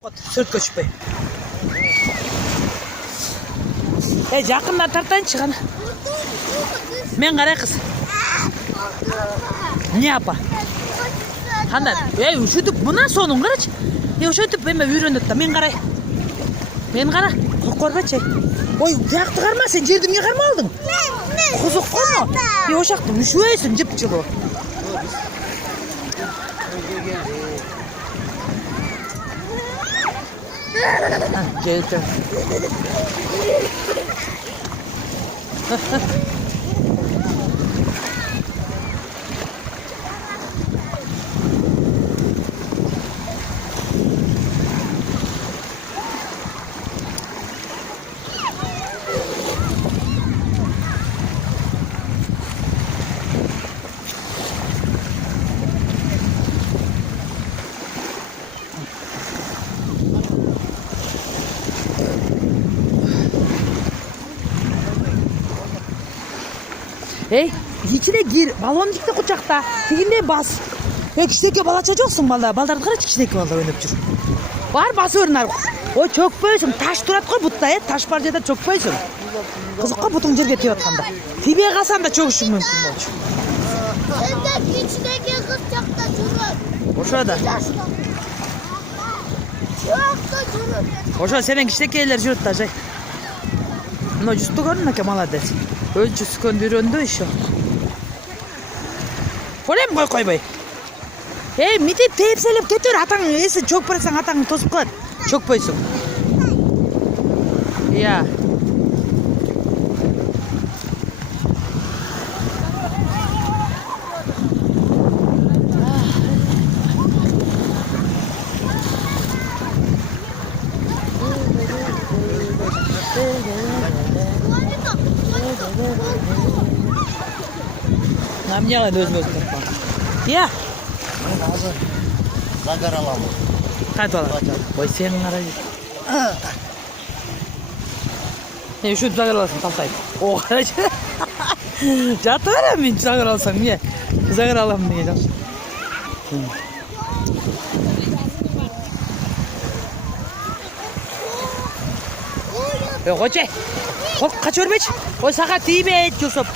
Сөрткө түшпөй. Жакында тартайынчы кана. Мен карай кыз. Не апа? Кандай? Ушинтип мына сонун карачы. Ушинтип эме үйрөнөт да. Мен карай. Мен кара. Коркорбачы. Ой, бияқты карма, сен жерди эмне карма алдың? Кузук комо. Ошакты үшөйсүң жып-жылуу. Geldim. İçine gir, balon dikti kucakta. Dikinde bas. Kişideki balaça yoksun valla. Baldardı karış kişideki valla önüp jür. Var bas örünar. O çok böysün. Taş durat koy butta taş bar жерде çok böysün. Kızıkka butun жерге тиіп атканда. Тибе калсаң да чөгүшүң мүмкүн болчу. Сендер кичинекей кыз жакта жүрөт. Ошода. Жакта жүрөт. Ошо сенен кичинекейлер жүрөт да жай. Мына жүстү көрүн экен молодец. Өз жүзгөндү үйрөндү еще. Көрем койбой. Митип тепселеп кетер, атаң эси чөк барсаң атаң тосуп калат. Чөкпөйсүң. Иә. Намняга өзүм таппам. Иә. Загар аламын. Кайтып алам. Ой, сенин кара. Ушинтип загар аласың талтайып. О, карачы. Жатып берем мен загар алсаң, эмне? Загар алам деге жакшы. Койчу. Качып бербечи. Ой, сага тийбейт, Жусуп.